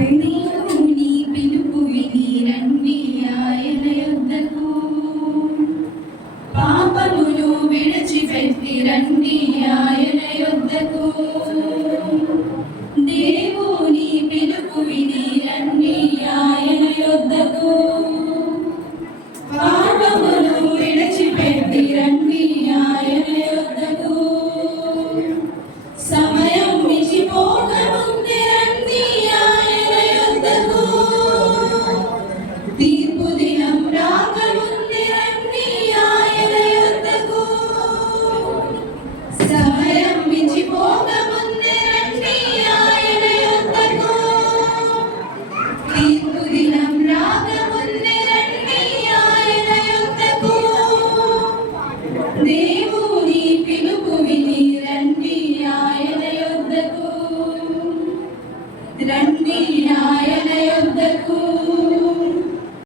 దేవుని పిలుపు విని రండి ఆయన యొద్దకు, పాపమును విడిచిపెట్టి రండి ఆయన యొద్దకు. దేవుని పిలుపు విని రండి ఆయన యొద్దకు, పాపమును విడిచిపెట్టి రండి ఆయన యొద్దకు. సమయం మించిపోకముందే రండి ఆయన యొద్దకు, తీర్పు దినం రాకముందే రండి ఆయన యొద్దకు. సమయం మించిపోకముందే రండి ఆయన యొద్దకు, తీర్పు దినం రాకముందే రండి ఆయన యొద్దకు. దేవుని పిలుపు విని రండి ఆయన యొద్దకు, రండి ఆయన